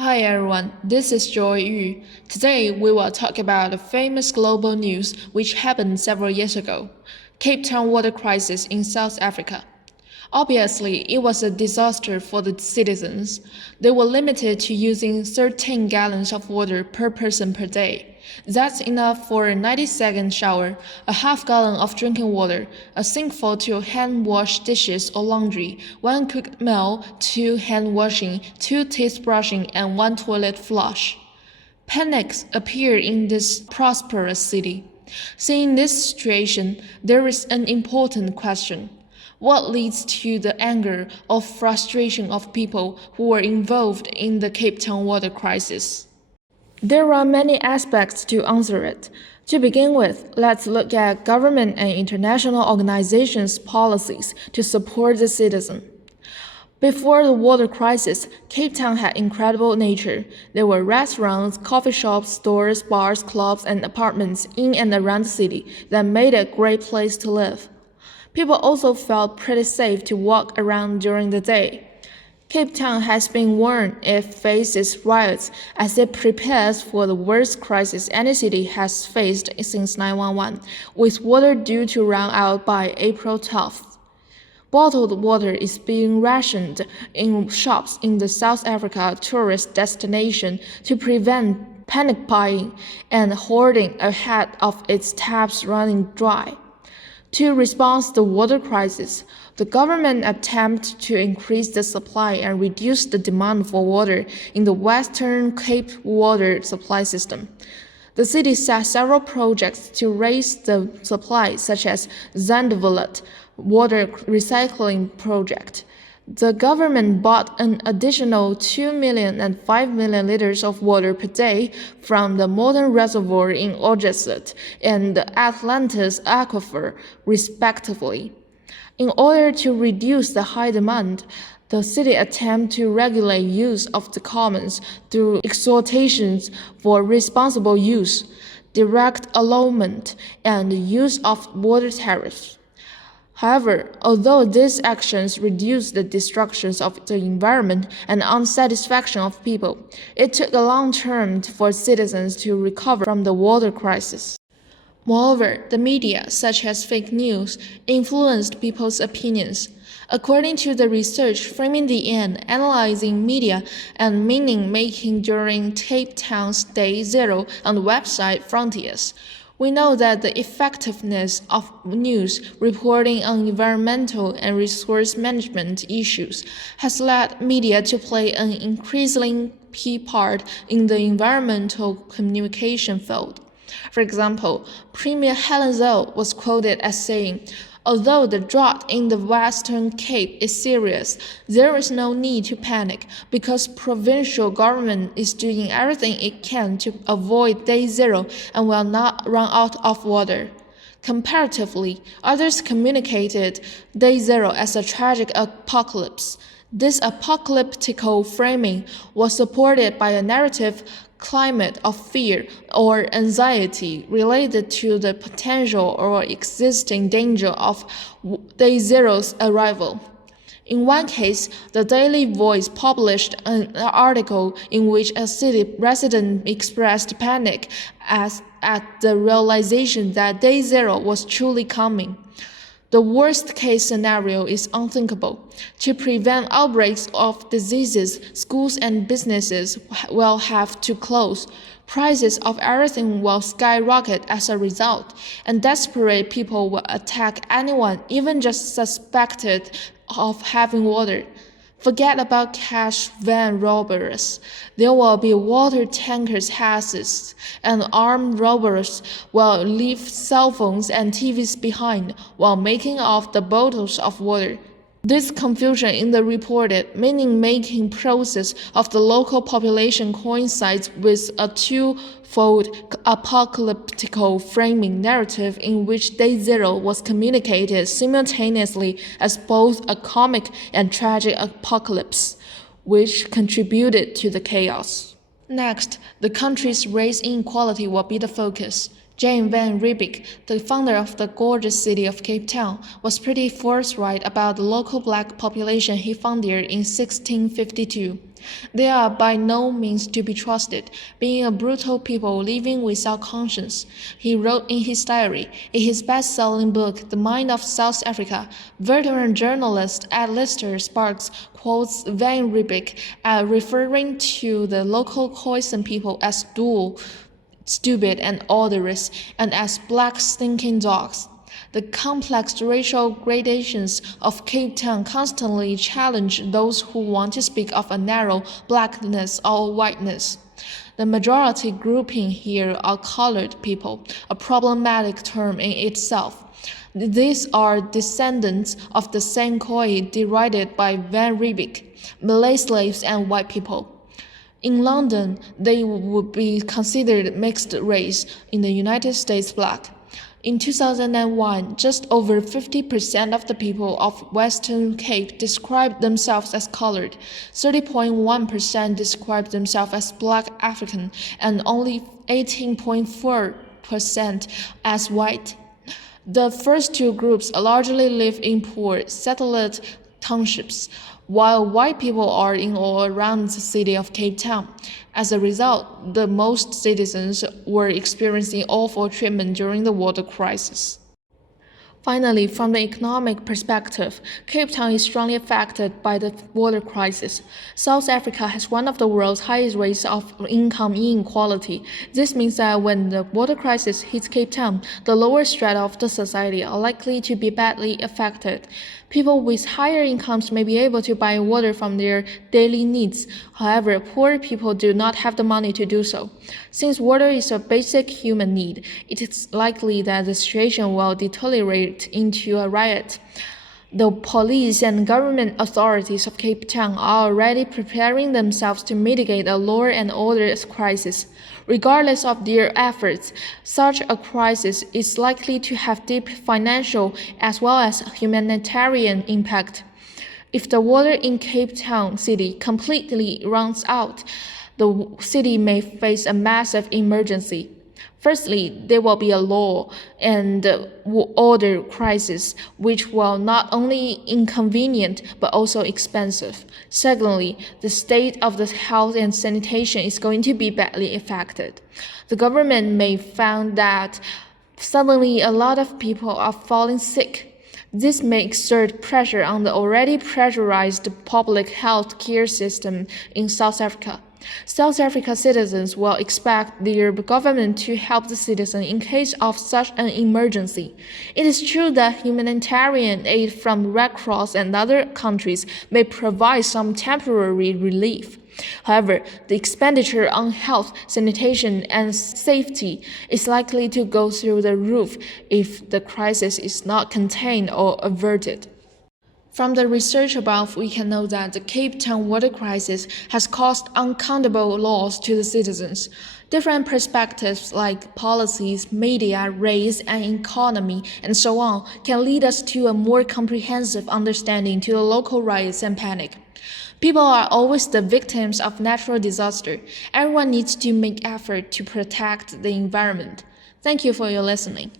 Hi everyone, this is Joy Yu. Today we will talk about a famous global news which happened several years ago, Cape Town water crisis in South Africa. Obviously, it was a disaster for the citizens. They were limited to using 13 gallons of water per person per day. That's enough for a 90-second shower, a half gallon of drinking water, a sinkful to hand wash dishes or laundry, one cooked meal, 2 hand washing, 2 teeth brushing, and 1 toilet flush. Panic appeared in this prosperous city. Seeing this situation, there is an important question. What leads to the anger or frustration of people who were involved in the Cape Town water crisis? There are many aspects to answer it. To begin with, let's look at government and international organizations' policies to support the citizen. Before the water crisis, Cape Town had incredible nature. There were restaurants, coffee shops, stores, bars, clubs, and apartments in and around the city that made it a great place to live. People also felt pretty safe to walk around during the day. Cape Town has been warned it faces riots as it prepares for the worst crisis any city has faced since 9/11, with water due to run out by April 12th. Bottled water is being rationed in shops in the South Africa tourist destination to prevent panic buying and hoarding ahead of its taps running dry. To respond to the water crisis, the government attempted to increase the supply and reduce the demand for water in the Western Cape water supply system. The city set several projects to raise the supply, such as Zandvoort water recycling project. The government bought an additional 2 million and 5 million liters of water per day from the Modern Reservoir in Ogesut and the Atlantis Aquifer, respectively. In order to reduce the high demand, the city attempted to regulate use of the commons through exhortations for responsible use, direct allotment, and use of water tariffs. However, although these actions reduced the destructions of the environment and unsatisfaction of people, it took a long time for citizens to recover from the water crisis. Moreover, the media, such as fake news, influenced people's opinions. According to the research Framing the End, analyzing media and meaning making during Cape Town's Day Zero on the website Frontiers, we know that the effectiveness of news reporting on environmental and resource management issues has led media to play an increasingly key part in the environmental communication field. For example, Premier Helen Zille was quoted as saying, "Although the drought in the Western Cape is serious, there is no need to panic because provincial government is doing everything it can to avoid day zero and will not run out of water." Comparatively, others communicated day zero as a tragic apocalypse. This apocalyptical framing was supported by a narrative climate of fear or anxiety related to the potential or existing danger of day zero's arrival. In one case, the Daily Voice published an article in which a city resident expressed panic at the realization that day zero was truly coming. The worst-case scenario is unthinkable. To prevent outbreaks of diseases, schools and businesses will have to close. Prices of everything will skyrocket as a result, and desperate people will attack anyone even just suspected of having water. Forget about cash van robbers. There will be water tankers houses, and armed robbers will leave cell phones and TVs behind while making off the bottles of water. This confusion in the reported meaning-making process of the local population coincides with a twofold apocalyptical framing narrative in which Day Zero was communicated simultaneously as both a comic and tragic apocalypse, which contributed to the chaos. Next, the country's race inequality will be the focus. Jan van Riebeeck, the founder of the gorgeous city of Cape Town, was pretty forthright about the local black population he found there in 1652. They are by no means to be trusted, being a brutal people living without conscience. He wrote in his diary. In his best-selling book, The Mind of South Africa, veteran journalist Alistair Sparks quotes Van Riebeeck as referring to the local Khoisan people as dull, stupid, and odorous, and as black stinking dogs. The complex racial gradations of Cape Town constantly challenge those who want to speak of a narrow blackness or whiteness. The majority grouping here are colored people, a problematic term in itself. These are descendants of the same Khoi derided by Van Riebeeck, Malay slaves and white people. In London, they would be considered mixed race, in the United States black. In 2001, just over 50% of the people of Western Cape described themselves as colored, 30.1% described themselves as black African, and only 18.4% as white. The first two groups largely live in poor, settled townships, while white people are in or around the city of Cape Town. As a result, the most citizens were experiencing awful treatment during the water crisis. Finally, from the economic perspective, Cape Town is strongly affected by the water crisis. South Africa has one of the world's highest rates of income inequality. This means that when the water crisis hits Cape Town, the lower strata of the society are likely to be badly affected. People with higher incomes may be able to buy water from their daily needs. However, poor people do not have the money to do so. Since water is a basic human need, it is likely that the situation will deteriorate into a riot. The police and government authorities of Cape Town are already preparing themselves to mitigate a law and order crisis. Regardless of their efforts, such a crisis is likely to have deep financial as well as humanitarian impact. If the water in Cape Town City completely runs out, the city may face a massive emergency. Firstly, there will be a law and order crisis, which will not only inconvenient but also expensive. Secondly, the state of the health and sanitation is going to be badly affected. The government may find that suddenly a lot of people are falling sick. This may exert pressure on the already pressurized public health care system in South Africa. South Africa citizens will expect their government to help the citizen in case of such an emergency. It is true that humanitarian aid from Red Cross and other countries may provide some temporary relief. However, the expenditure on health, sanitation, and safety is likely to go through the roof if the crisis is not contained or averted. From the research above, we can know that the Cape Town water crisis has caused uncountable loss to the citizens. Different perspectives like policies, media, race, and economy, and so on, can lead us to a more comprehensive understanding to the local riots and panic. People are always the victims of natural disaster. Everyone needs to make effort to protect the environment. Thank you for your listening.